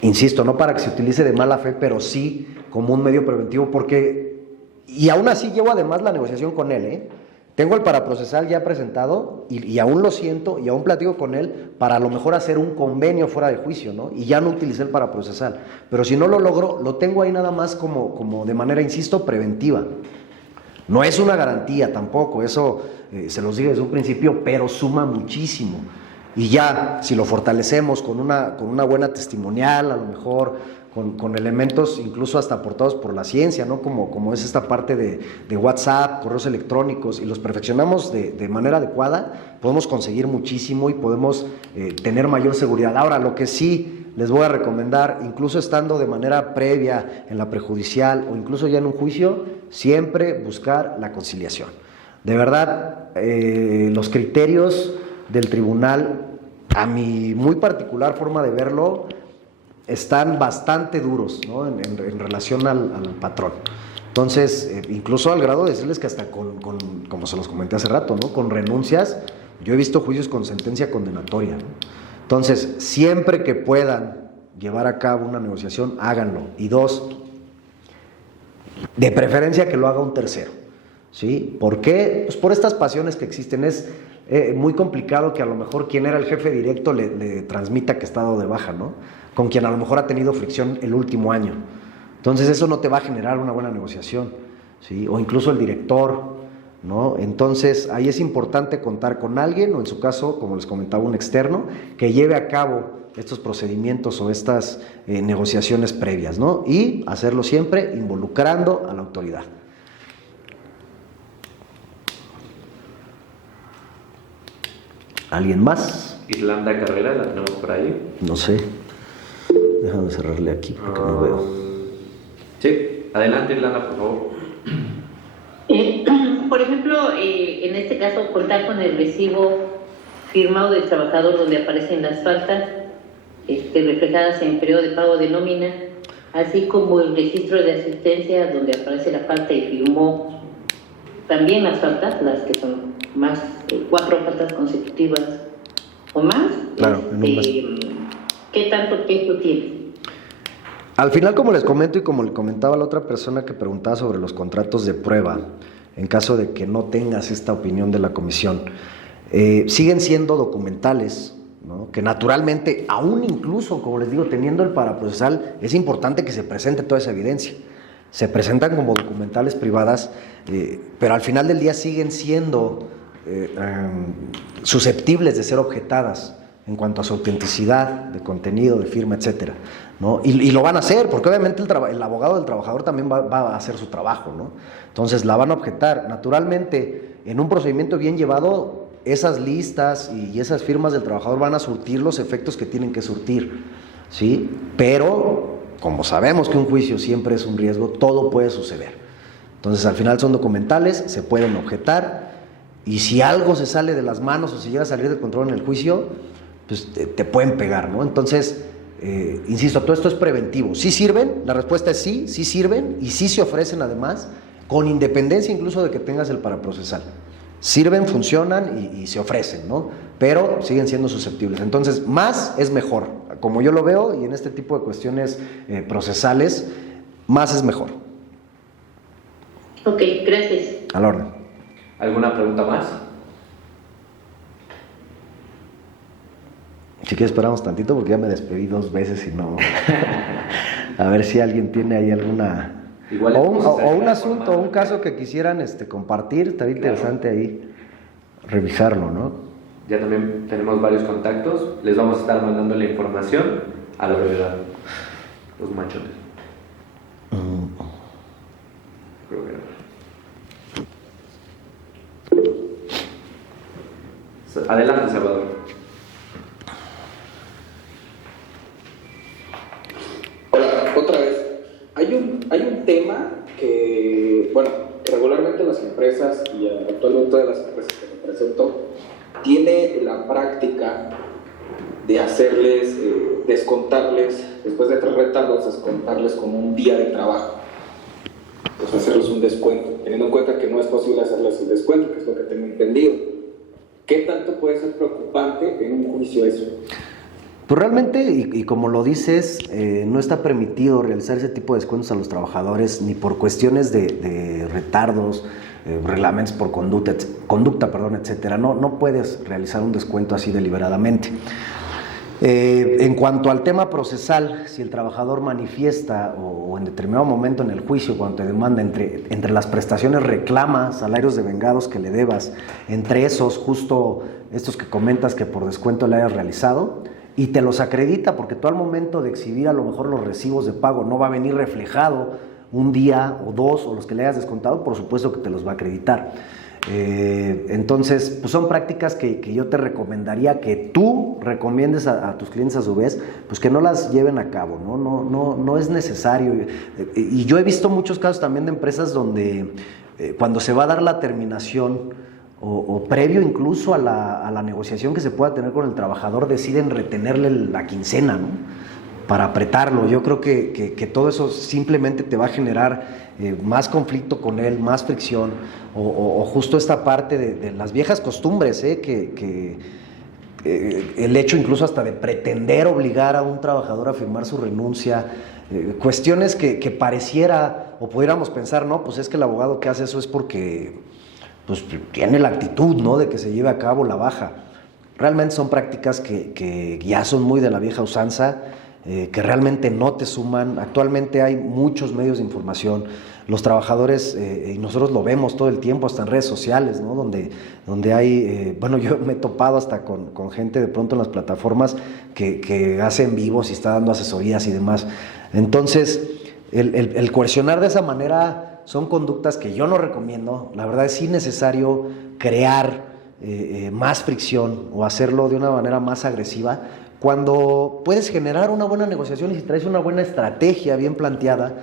Insisto, no para que se utilice de mala fe, pero sí como un medio preventivo, y aún así llevo además la negociación con él, Tengo el paraprocesal ya presentado y aún lo siento y aún platico con él para a lo mejor hacer un convenio fuera de juicio, ¿no? Y ya no utilicé el paraprocesal. Pero si no lo logro, lo tengo ahí nada más como de manera, insisto, preventiva. No es una garantía tampoco, eso se los dije desde un principio, pero suma muchísimo. Y ya, si lo fortalecemos con una buena testimonial, a lo mejor con elementos incluso hasta aportados por la ciencia, ¿no? Como es esta parte de WhatsApp, correos electrónicos, y los perfeccionamos de manera adecuada, podemos conseguir muchísimo y podemos tener mayor seguridad. Ahora, lo que sí les voy a recomendar, incluso estando de manera previa en la prejudicial o incluso ya en un juicio, siempre buscar la conciliación. De verdad, los criterios del tribunal, a mi muy particular forma de verlo, están bastante duros, ¿no? en relación al patrón. Entonces, incluso al grado de decirles que hasta como se los comenté hace rato, ¿no? Con renuncias, yo he visto juicios con sentencia condenatoria, ¿no? Entonces, siempre que puedan llevar a cabo una negociación, háganlo. Y dos, de preferencia que lo haga un tercero, ¿sí? ¿Por qué? Pues por estas pasiones que existen. Es muy complicado que a lo mejor quien era el jefe directo le transmita que está dado de baja, ¿no? Con quien a lo mejor ha tenido fricción el último año. Entonces eso no te va a generar una buena negociación, ¿sí? O incluso el director, ¿no? Entonces ahí es importante contar con alguien, o en su caso, como les comentaba, un externo, que lleve a cabo estos procedimientos o estas negociaciones previas, ¿no? Y hacerlo siempre involucrando a la autoridad. ¿Alguien más? Irlanda Carrera, la tenemos por ahí. No sé. Déjame cerrarle aquí porque no veo. Sí, adelante Irlanda, por favor. Por ejemplo, en este caso, contar con el recibo firmado del trabajador donde aparecen las faltas reflejadas en periodo de pago de nómina, así como el registro de asistencia donde aparece la falta y firmó también las faltas, las que son más 4 faltas consecutivas o más. Claro, ¿Qué tanto peso tiene? Al final, como les comento y como le comentaba la otra persona que preguntaba sobre los contratos de prueba, en caso de que no tengas esta opinión de la comisión, siguen siendo documentales, ¿no? Que naturalmente, aún incluso, como les digo, teniendo el paraprocesal, es importante que se presente toda esa evidencia. Se presentan como documentales privadas, pero al final del día siguen siendo susceptibles de ser objetadas en cuanto a su autenticidad de contenido, de firma, etcétera, ¿no? Y lo van a hacer, porque obviamente el abogado del trabajador también va a hacer su trabajo, ¿no? Entonces la van a objetar. Naturalmente, en un procedimiento bien llevado, esas listas y esas firmas del trabajador van a surtir los efectos que tienen que surtir, ¿sí? Pero, como sabemos que un juicio siempre es un riesgo, todo puede suceder. Entonces, al final son documentales, se pueden objetar, y si algo se sale de las manos o si llega a salir de control en el juicio, pues te pueden pegar, ¿no? Entonces, insisto, todo esto es preventivo. ¿Sí sirven? La respuesta es sí, sí sirven y sí se ofrecen además, con independencia incluso de que tengas el paraprocesal. Sirven, funcionan y se ofrecen, ¿no? Pero siguen siendo susceptibles. Entonces, más es mejor. Como yo lo veo, y en este tipo de cuestiones procesales, más es mejor. Ok, gracias. A la orden. ¿Alguna pregunta más? Si quieres esperamos tantito porque ya me despedí 2 veces y no... A ver si alguien tiene ahí alguna... Igual o un asunto, o un caso que quisieran compartir, estaría interesante ahí revisarlo, ¿no? Ya también tenemos varios contactos. Les vamos a estar mandando la información a la brevedad. Los machotes. Creo que no. Adelante, Salvador. Hola, otra vez. Hay un tema que, bueno, regularmente las empresas y actualmente todas las empresas que represento tiene la práctica de hacerles, descontarles, después de 3 retardos, descontarles como un día de trabajo. Pues hacerles un descuento, teniendo en cuenta que no es posible hacerles el descuento, que es lo que tengo entendido. ¿Qué tanto puede ser preocupante en un juicio eso? Pues realmente, y como lo dices, no está permitido realizar ese tipo de descuentos a los trabajadores ni por cuestiones de retardos, reglamentos por conducta, etcétera. No puedes realizar un descuento así deliberadamente. En cuanto al tema procesal, si el trabajador manifiesta o en determinado momento en el juicio, cuando te demanda entre las prestaciones reclama salarios devengados que le debas, entre esos justo estos que comentas que por descuento le hayas realizado, y te los acredita, porque tú al momento de exhibir a lo mejor los recibos de pago no va a venir reflejado un día o dos o los que le hayas descontado, por supuesto que te los va a acreditar. Entonces, pues son prácticas que yo te recomendaría que tú recomiendes a tus clientes a su vez, pues que no las lleven a cabo, no es necesario. Y yo he visto muchos casos también de empresas donde cuando se va a dar la terminación o previo incluso a la negociación que se pueda tener con el trabajador, deciden retenerle la quincena, ¿no? Para apretarlo. Yo creo que todo eso simplemente te va a generar más conflicto con él, más fricción, o justo esta parte de las viejas costumbres, que el hecho incluso hasta de pretender obligar a un trabajador a firmar su renuncia, cuestiones que pareciera o pudiéramos pensar, no, pues es que el abogado que hace eso es porque pues tiene la actitud, ¿no?, de que se lleve a cabo la baja. Realmente son prácticas que ya son muy de la vieja usanza, que realmente no te suman. Actualmente hay muchos medios de información, los trabajadores, y nosotros lo vemos todo el tiempo, hasta en redes sociales, ¿no?, donde hay, bueno, yo me he topado hasta con gente de pronto en las plataformas que hace en vivos y está dando asesorías y demás. Entonces, el coercionar de esa manera son conductas que yo no recomiendo. La verdad es innecesario crear más fricción o hacerlo de una manera más agresiva, cuando puedes generar una buena negociación y si traes una buena estrategia bien planteada,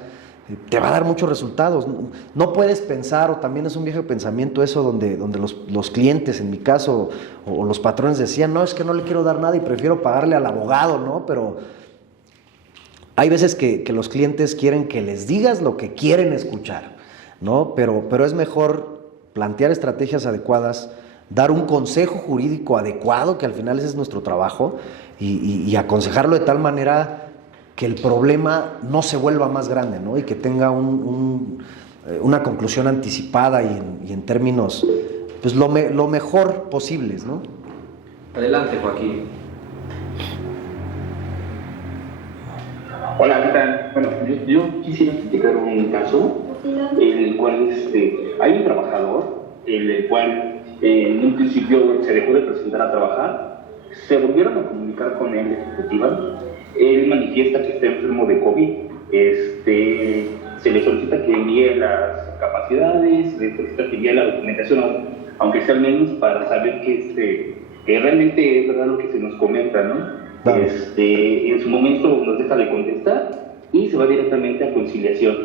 te va a dar muchos resultados. No puedes pensar, o también es un viejo pensamiento eso, donde los clientes, en mi caso, o los patrones decían, no, es que no le quiero dar nada y prefiero pagarle al abogado, ¿no? Pero hay veces que los clientes quieren que les digas lo que quieren escuchar, ¿no? Pero es mejor plantear estrategias adecuadas, dar un consejo jurídico adecuado, que al final ese es nuestro trabajo, y aconsejarlo de tal manera que el problema no se vuelva más grande, ¿no? Y que tenga una conclusión anticipada y en términos, pues lo mejor posibles, ¿no? Adelante, Joaquín. Hola, ¿qué tal? Bueno, yo quisiera platicar un caso en el cual hay un trabajador, en el cual en un principio se dejó de presentar a trabajar, se volvieron a comunicar con él, ejecutiva. Él manifiesta que está enfermo de COVID, se le solicita que envíe las capacidades, se le solicita que envíe la documentación, aunque sea al menos para saber que realmente es verdad lo que se nos comenta, ¿no? Claro. En su momento nos deja de contestar y se va directamente a conciliación.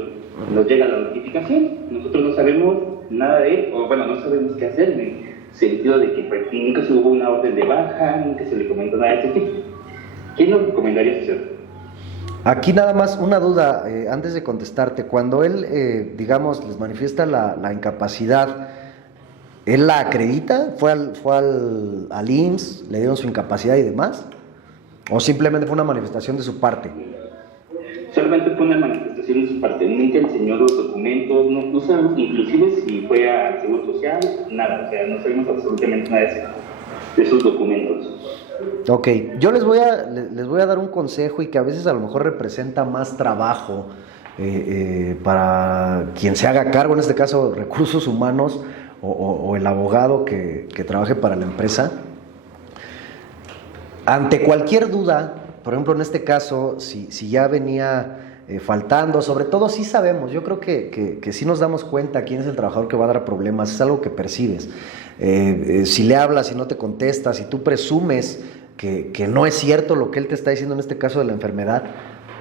Nos llega la notificación, nosotros no sabemos nada de él, o bueno, no sabemos qué hacer, en el sentido de que nunca se hubo una orden de baja, nunca se le comentó nada de ese tipo. ¿Qué nos recomendarías hacer? Aquí nada más una duda, antes de contestarte. Cuando él, digamos, les manifiesta la incapacidad, ¿él la acredita? ¿Fue al IMSS, le dieron su incapacidad y demás? ¿O simplemente fue una manifestación de su parte? Solamente fue una manifestación de su parte, nunca enseñó los documentos, no sabemos inclusive si fue al Seguro Social, nada, o sea, no sabemos absolutamente nada de esos documentos. Ok, yo les voy a dar un consejo, y que a veces a lo mejor representa más trabajo para quien se haga cargo, en este caso recursos humanos o el abogado que trabaje para la empresa. Ante cualquier duda, por ejemplo en este caso, si ya venía faltando, sobre todo sí sabemos, yo creo que sí nos damos cuenta quién es el trabajador que va a dar problemas, es algo que percibes. Si le hablas y no te contesta, si tú presumes que no es cierto lo que él te está diciendo, en este caso de la enfermedad,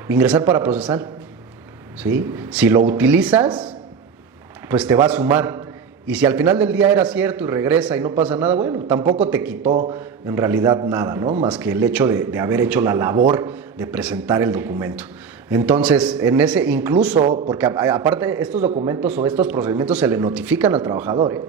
ingresar para procesal, ¿sí? Si lo utilizas, pues te va a sumar. Y si al final del día era cierto y regresa y no pasa nada, bueno, tampoco te quitó en realidad nada, ¿no? Más que el hecho de haber hecho la labor de presentar el documento. Entonces, incluso, porque aparte estos documentos o estos procedimientos se le notifican al trabajador,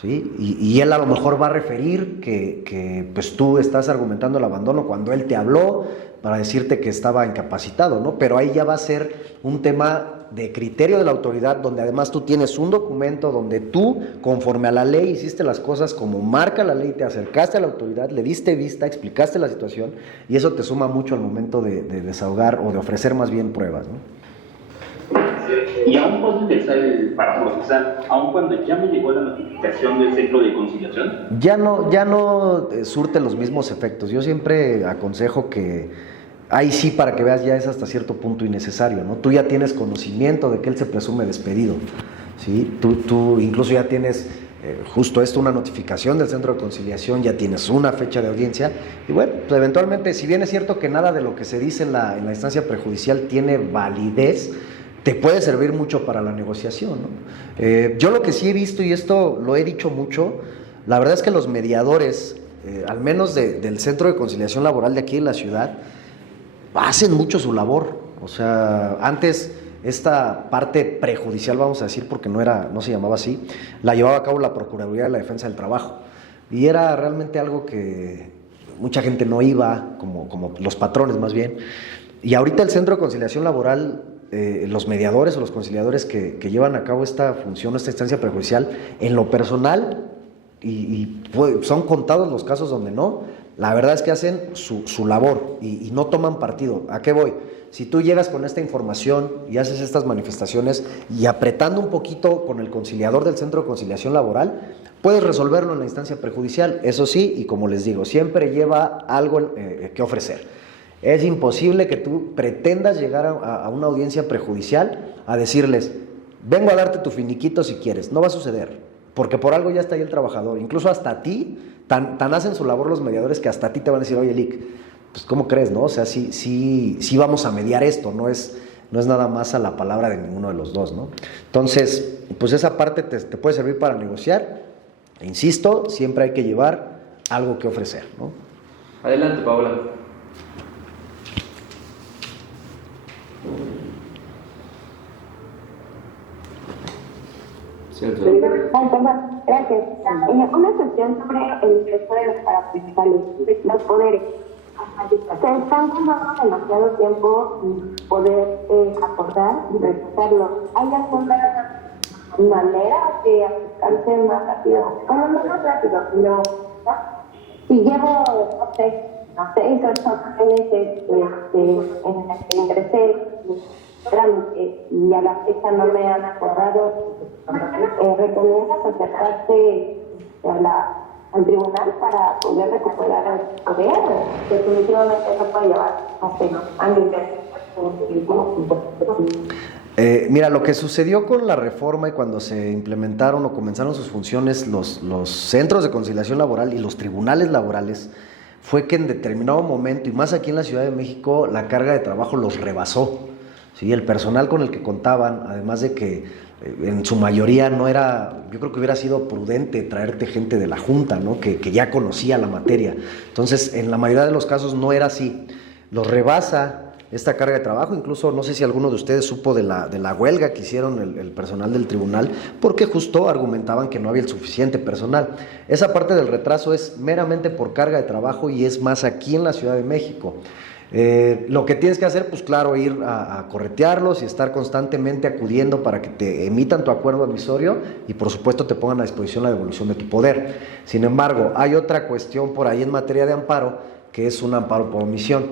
¿sí? Y él a lo mejor va a referir que pues tú estás argumentando el abandono cuando él te habló, para decirte que estaba incapacitado, ¿no? Pero ahí ya va a ser un tema de criterio de la autoridad, donde además tú tienes un documento donde tú, conforme a la ley, hiciste las cosas como marca la ley, te acercaste a la autoridad, le diste vista, explicaste la situación, y eso te suma mucho al momento de desahogar o de ofrecer más bien pruebas, ¿no? Y aún puedo ingresar para procesar, aun cuando ya me llegó la notificación del centro de conciliación. Ya no surte los mismos efectos. Yo siempre aconsejo que ahí sí, para que veas, ya es hasta cierto punto innecesario, ¿no? Tú ya tienes conocimiento de que él se presume despedido, ¿sí? Tú incluso ya tienes justo esto, una notificación del centro de conciliación, ya tienes una fecha de audiencia, y bueno, pues eventualmente, si bien es cierto que nada de lo que se dice en la instancia prejudicial tiene validez, te puede servir mucho para la negociación, ¿no? Yo lo que sí he visto, y esto lo he dicho mucho, la verdad es que los mediadores, al menos del Centro de Conciliación Laboral de aquí en la ciudad, hacen mucho su labor. O sea, antes esta parte prejudicial, vamos a decir, porque no se llamaba así, la llevaba a cabo la Procuraduría de la Defensa del Trabajo, y era realmente algo que mucha gente no iba, como los patrones más bien, y ahorita el Centro de Conciliación Laboral, los mediadores o los conciliadores que llevan a cabo esta función, esta instancia prejudicial, en lo personal, y son contados los casos donde no, la verdad es que hacen su labor y no toman partido. ¿A qué voy? Si tú llegas con esta información y haces estas manifestaciones y apretando un poquito con el conciliador del Centro de Conciliación Laboral, puedes resolverlo en la instancia prejudicial. Eso sí, y como les digo, siempre lleva algo que ofrecer. Es imposible que tú pretendas llegar a una audiencia prejudicial a decirles, vengo a darte tu finiquito si quieres. No va a suceder, porque por algo ya está ahí el trabajador. Incluso hasta a ti, tan hacen su labor los mediadores que hasta a ti te van a decir, oye, Lic, pues ¿cómo crees, no? O sea, sí vamos a mediar esto, no es nada más a la palabra de ninguno de los dos, ¿no? Entonces, pues esa parte te puede servir para negociar. E insisto, siempre hay que llevar algo que ofrecer, ¿no? Adelante, Paola. Gracias. Una cuestión sobre el resto de los paraprofesionales, los poderes. Se están tomando demasiado tiempo poder acordar y rechazarlo. ¿Hay alguna manera de acercarse más rápido? Bueno, no más rápido, sino, ¿no? Si llevo, no sé, 8 meses en las que ingresé y a la fecha no me han acordado, ¿recomiendas acercarse al tribunal para poder recuperar el poder? Definitivamente eso puede llevar años de... Mira, lo que sucedió con la reforma y cuando se implementaron o comenzaron sus funciones los centros de conciliación laboral y los tribunales laborales fue que en determinado momento, y más aquí en la Ciudad de México, la carga de trabajo los rebasó. ¿Sí? El personal con el que contaban, además de que en su mayoría no era, yo creo que hubiera sido prudente traerte gente de la Junta, ¿no? que ya conocía la materia. Entonces, en la mayoría de los casos no era así. Los rebasa esta carga de trabajo. Incluso no sé si alguno de ustedes supo de la huelga que hicieron el personal del tribunal, porque justo argumentaban que no había el suficiente personal. Esa parte del retraso es meramente por carga de trabajo y es más aquí en la Ciudad de México. Lo que tienes que hacer, pues claro, ir a corretearlos y estar constantemente acudiendo para que te emitan tu acuerdo admisorio y por supuesto te pongan a disposición la devolución de tu poder. Sin embargo, hay otra cuestión por ahí en materia de amparo, que es un amparo por omisión.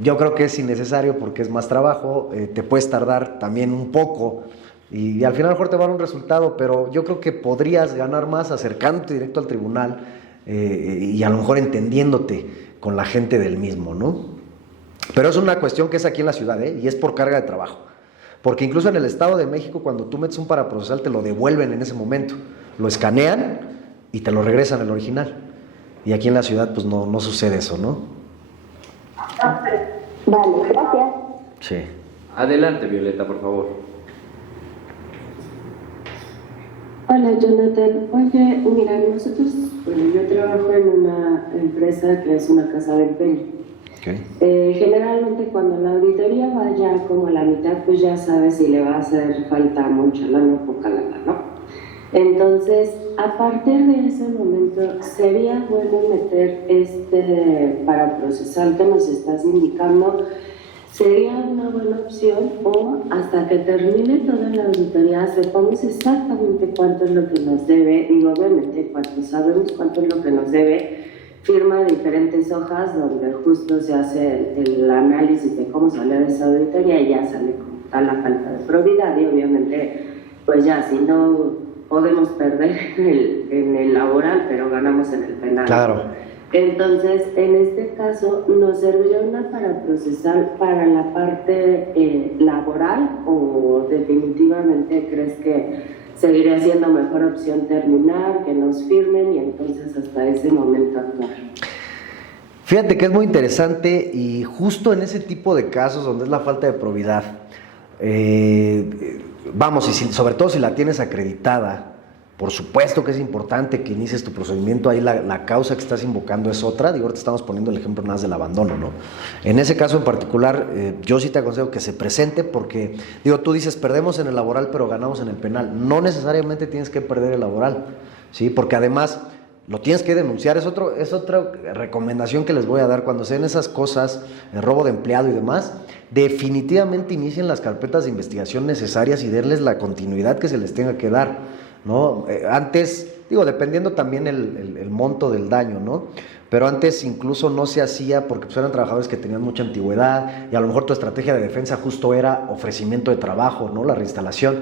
Yo creo que es innecesario porque es más trabajo, te puedes tardar también un poco y al final a lo mejor te va a dar un resultado, pero yo creo que podrías ganar más acercándote directo al tribunal y a lo mejor entendiéndote con la gente del mismo, ¿no? Pero es una cuestión que es aquí en la ciudad, y es por carga de trabajo. Porque incluso en el Estado de México, cuando tú metes un paraprocesal, te lo devuelven en ese momento. Lo escanean y te lo regresan el original. Y aquí en la ciudad, pues no sucede eso, ¿no? Vale, gracias. Sí. Adelante, Violeta, por favor. Hola, Jonathan. Oye, mira, nosotros, yo trabajo en una empresa que es una casa de empeño. Okay. Generalmente cuando la auditoría va ya como a la mitad, pues ya sabes si le va a hacer falta mucha lana o poca lana, ¿no? Entonces, a partir de ese momento, sería bueno meter para procesar que nos estás indicando, sería una buena opción, o hasta que termine toda la auditoría sepamos exactamente cuánto es lo que nos debe, y obviamente cuando sabemos cuánto es lo que nos debe, firma diferentes hojas donde justo se hace el análisis de cómo salió de esa auditoría y ya sale como tal la falta de probidad, y obviamente pues ya si no podemos perder en el laboral pero ganamos en el penal. Claro. Entonces, en este caso, ¿nos serviría una para procesar para la parte laboral, o definitivamente crees que seguiría siendo mejor opción terminar, que nos firmen y entonces hasta ese momento actuar? Fíjate que es muy interesante, y justo en ese tipo de casos donde es la falta de probidad, vamos, y sobre todo si la tienes acreditada, por supuesto que es importante que inicies tu procedimiento. Ahí la causa que estás invocando es otra. Digo, ahorita estamos poniendo el ejemplo nada más del abandono, ¿no? En ese caso en particular, yo sí te aconsejo que se presente, porque, digo, tú dices, perdemos en el laboral pero ganamos en el penal. No necesariamente tienes que perder el laboral, ¿sí? Porque además lo tienes que denunciar. Es otra recomendación que les voy a dar cuando sean esas cosas, el robo de empleado y demás. Definitivamente inicien las carpetas de investigación necesarias y denles la continuidad que se les tenga que dar, ¿no? Antes, digo, dependiendo también el monto del daño, ¿no? Pero antes incluso no se hacía porque pues eran trabajadores que tenían mucha antigüedad, y a lo mejor tu estrategia de defensa justo era ofrecimiento de trabajo, ¿no? La reinstalación,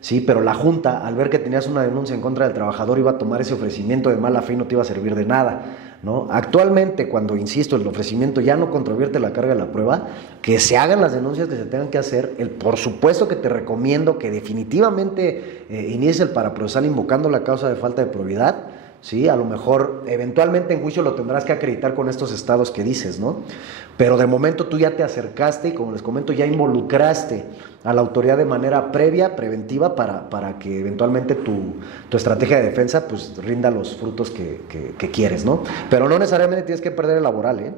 sí, pero la Junta, al ver que tenías una denuncia en contra del trabajador, iba a tomar ese ofrecimiento de mala fe y no te iba a servir de nada, ¿no? Actualmente, cuando, insisto, el ofrecimiento ya no controvierte la carga de la prueba, que se hagan las denuncias que se tengan que hacer. Por supuesto que te recomiendo que definitivamente inicies el paraprocesal invocando la causa de falta de probidad, ¿sí? A lo mejor, eventualmente en juicio lo tendrás que acreditar con estos estados que dices, ¿no? Pero de momento tú ya te acercaste y, como les comento, ya involucraste a la autoridad de manera previa, preventiva, para que eventualmente tu estrategia de defensa pues rinda los frutos que quieres, ¿no? Pero no necesariamente tienes que perder el laboral, ¿eh?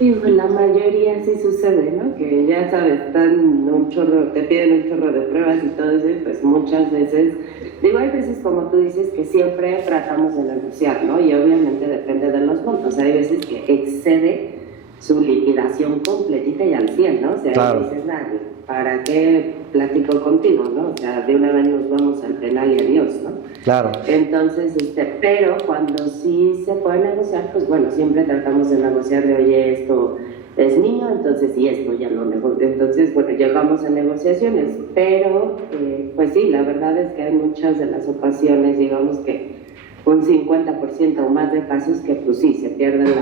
Y pues la mayoría sí sucede, ¿no? Que ya sabes, te piden un chorro de pruebas y todo eso, y pues muchas veces, digo, hay veces como tú dices que siempre tratamos de negociar, ¿no? Y obviamente depende de los montos. Hay veces que excede su liquidación completita y al 100, ¿no? O sea, claro, dices, ¿para qué platico contigo, no? O sea, de una vez nos vamos al penal y adiós, ¿no? Claro. Entonces, pero cuando sí se puede negociar, pues bueno, siempre tratamos de negociar de, oye, esto es mío, entonces, y esto ya lo negocio. Entonces, bueno, llegamos a negociaciones, pero, pues sí, la verdad es que hay muchas de las ocasiones, digamos que un 50% o más de casos que, pues sí, se pierde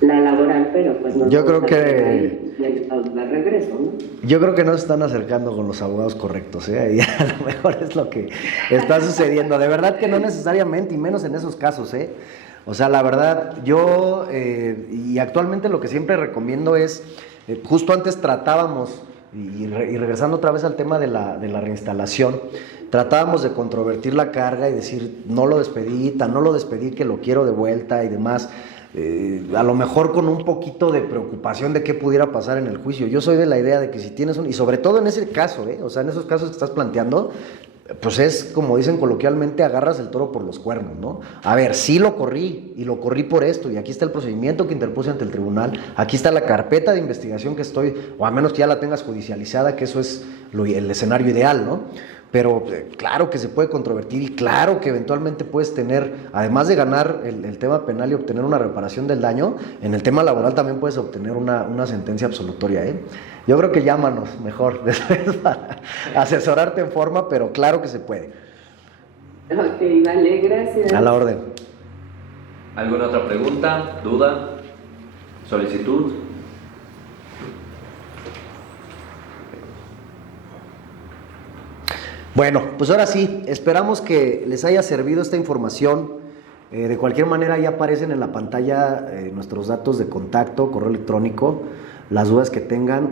la laboral, pero pues no. Yo creo que de regreso, ¿no? Yo creo que no se están acercando con los abogados correctos, ¿eh? Y a lo mejor es lo que está sucediendo. De verdad que no necesariamente, y menos en esos casos, ¿eh? O sea, la verdad, yo y actualmente lo que siempre recomiendo es, justo antes tratábamos, y regresando otra vez al tema de la reinstalación, tratábamos de controvertir la carga y decir, no lo despedí, no lo despedí, que lo quiero de vuelta y demás. A lo mejor con un poquito de preocupación de qué pudiera pasar en el juicio. Yo soy de la idea de que si tienes y sobre todo en ese caso, o sea, en esos casos que estás planteando, pues es, como dicen coloquialmente, agarras el toro por los cuernos, ¿no? A ver, sí lo corrí, y lo corrí por esto, y aquí está el procedimiento que interpuse ante el tribunal, aquí está la carpeta de investigación que estoy, o a menos que ya la tengas judicializada, que eso es el escenario ideal, ¿no? Pero claro que se puede controvertir, y claro que eventualmente puedes tener, además de ganar el tema penal y obtener una reparación del daño, en el tema laboral también puedes obtener una sentencia absolutoria, ¿eh? Yo creo que llámanos mejor después para asesorarte en forma, pero claro que se puede. Ok, vale, gracias. A la orden. ¿Alguna otra pregunta, duda, solicitud? Bueno, pues ahora sí, esperamos que les haya servido esta información. De cualquier manera, ya aparecen en la pantalla nuestros datos de contacto, correo electrónico, las dudas que tengan.